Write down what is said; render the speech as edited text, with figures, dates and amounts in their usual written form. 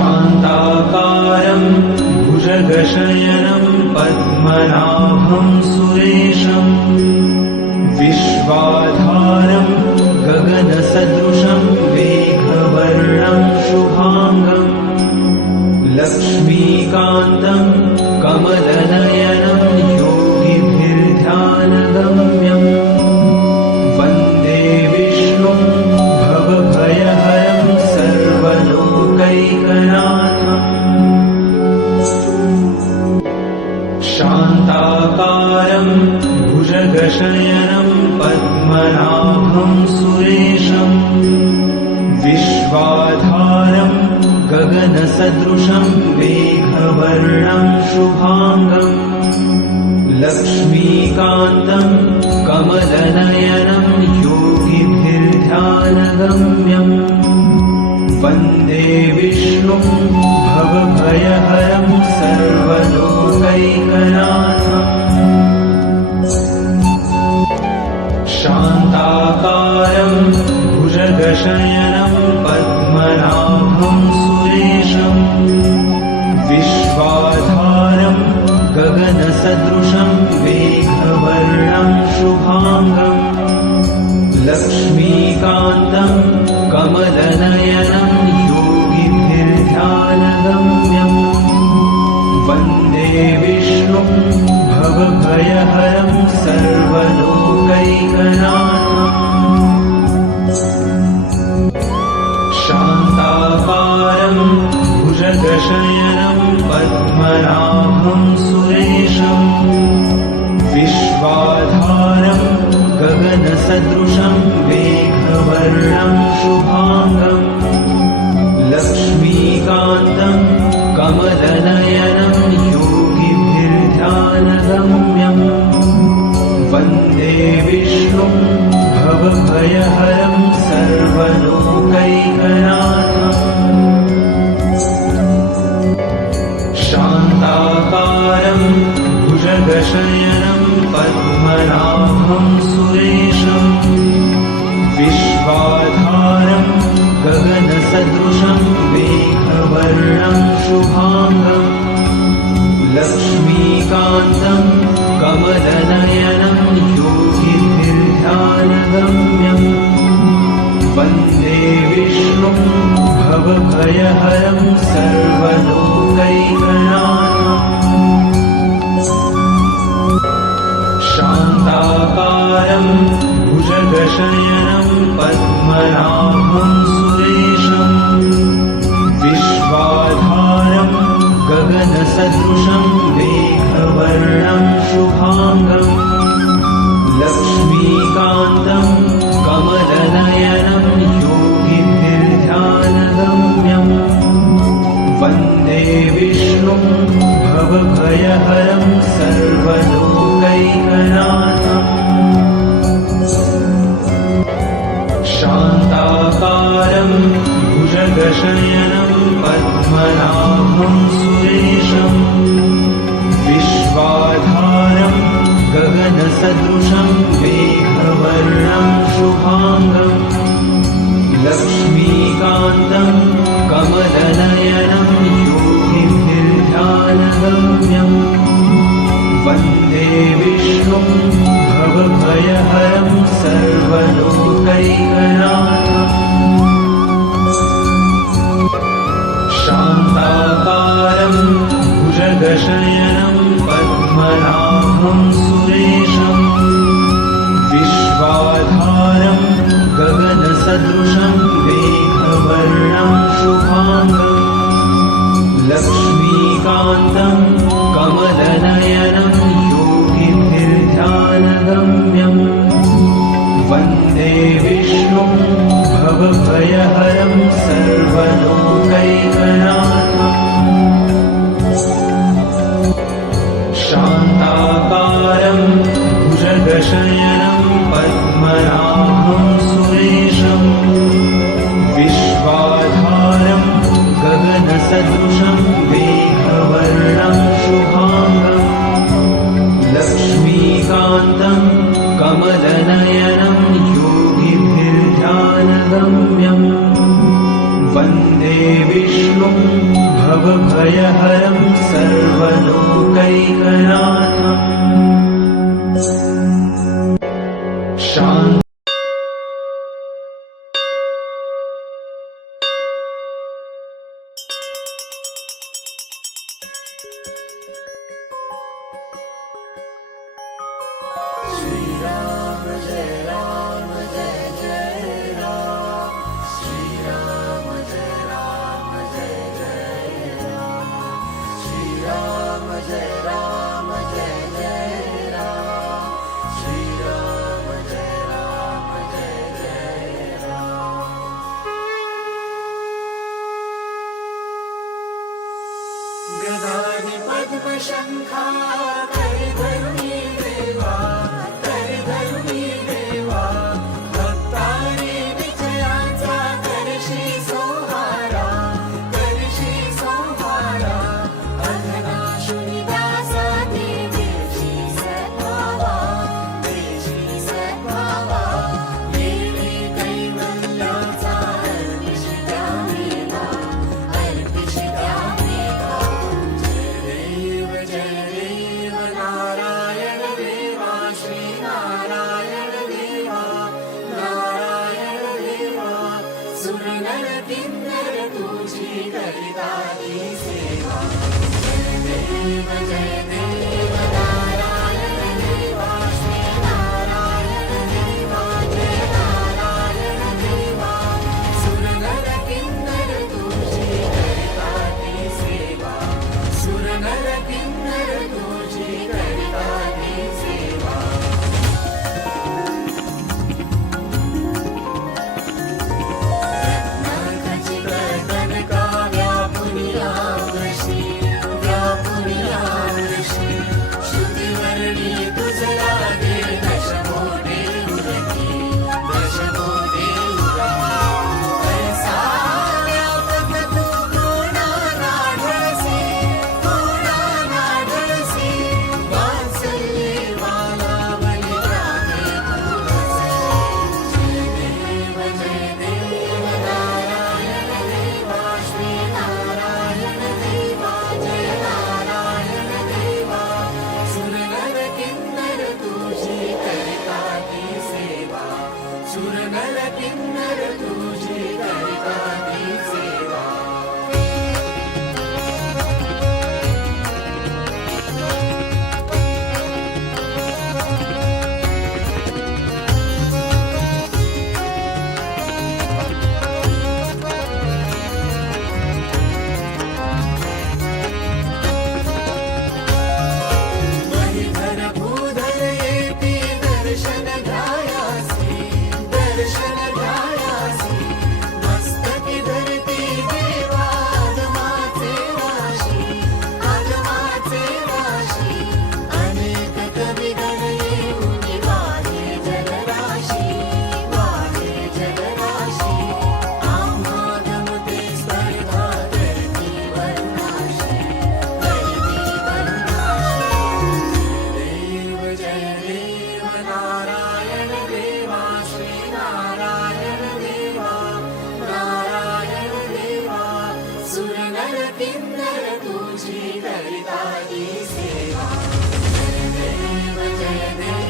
शान्ताकारं भुजगशयनं पद्मनाभं सुरेशं विश्वाधारं गगनसदृशं मेघवर्णं शुभांगं लक्ष्मीकान्तं कमलनयनं योगिभिर्ध्यानगम्यं वन्दे विष्णुं भवभयहरं सर्वलोकैकनाथम् शान्ताकारं भुजगशयनं पद्मनाभं सुरेशं विश्वाधारं गगनसदृशं मेघवर्णं शुभांगं लक्ष्मीकान्तं कमलनयनं योगिभिर्ध्यानगम्यं वन्दे विष्णुं भवभयहरं सर्वलोकैकनाथम् शान्ताकारं भुजगशयनं पद्मनाभं सुरेशं विश्वाधारं गगनसदृशं मेघवर्णं शुभांगं लक्ष्मीकान्तं कमलनयनं योगिभिर्ध्यानगम्यं वन्दे विष्णुं भवभयहरं सर्वलोकैकनाथम् शान्ताकारं भुजगशयनं पद्मनाभं सुरेशं विश्वाधारं गगनसदृशं मेघवर्णं शुभांगं लक्ष्मीकान्तं कमलनयनं योगिभिर्ध्यानगम्यं वन्दे विष्णुं भवभयहरं सर्वलोकैकनाथम् शान्ताकारं भुजगशयनं पद्मनाभं सुरेशं विश्वाधारं गगनसदृशं मेघवर्णं शुभांगं लक्ष्मीकान्तं कमलनयनं योगिभिर्ध्यानगम्यं वन्दे विष्णुं भवभयहरं सर्वलोकैकनाथम् शान्ताकारं भुजगशयनं पद्मनाभं सुरेशं विश्वाधारं गगनसदृशं मेघवर्णं शुभांगं लक्ष्मीकान्तं कमलनयनं योगिभिर्ध्यानगम्यं वन्दे विष्णुं भवभयहरं सर्वलोकैकनाथम् शान्ताकारं भुजगशयनं पद्मनाभं सुरेशं विश्वाधारं गगनसदृशं मेघवर्णं शुभांगं लक्ष्मीकान्तं कमलनयनं योगिभिर्ध्यानगम्यं वन्दे विष्णुं भवभयहरं सर्वलोकैकनाथम् शान्ताकारं भुजगशयनं पद्मनाभं सुरेशं विश्वाधारं गगनसदृशं मेघवर्णं शुभांगं लक्ष्मीकान्तं कमलनयनं योगिभिर्ध्यानगम्यं वन्दे विष्णुं भवभयहरं सर्वलोकैकनाथम् शान्ताकारं भुजगशयनं पद्मनाभं सुरेशं विश्वाधारं गगनसदृशं मेघवर्णं शुभांगं लक्ष्मीकान्तं कमलनयनं योगिभिर्ध्यानगम्यं वन्दे विष्णुं भवभयहरं सर्वलोकैकनाथम् शान्ति गदाधि पद्मशङ्खा करिधरुणी देवा करिधरुणी देवा भक्तारी विजयाचा करशी संहारा अघनाशुनी दासा देवीची सद्भावा देवी कैवल्याचा अर्पिषि द्यावेला जय देव नारायण देवा श्री नारायण देवा सुरनर किन्नर तुझी करिताती सेवा जय देव नारायण देवा श्री नारायण देवा जय नारायण देवा सुरनर किन्नर तुझी करिताती सेवा सुरनर किन्नर तुझी करिताती सेवा रत्नाखचित कनका व्यापुनियावशी श्रुतिवर्णी तुझला दे दशमोटे उदकी ऐसा व्यापक तू कोणानाढळसी वात्सल्ये वाला बलिरामे तू जय देव नारायण देवा श्री नारायण देवा जय नारायण देवा सुरनर किन्नर तुझी करिताती सेवा सुरनर किन्नर तुझी करिताती सेवा महीधर भूधर येती दर्शन घ्यायासी मस्तकी धरती देवा आगमाचे वाशी अनेक कविगण येऊन वाहे जलराशी आम्हा गमते स्पर्धा करती वर्णाशी जय देव नारायण देवा श्री नारायण देवा सुरनर किन्नर तुझी करिताती सेवा जय देव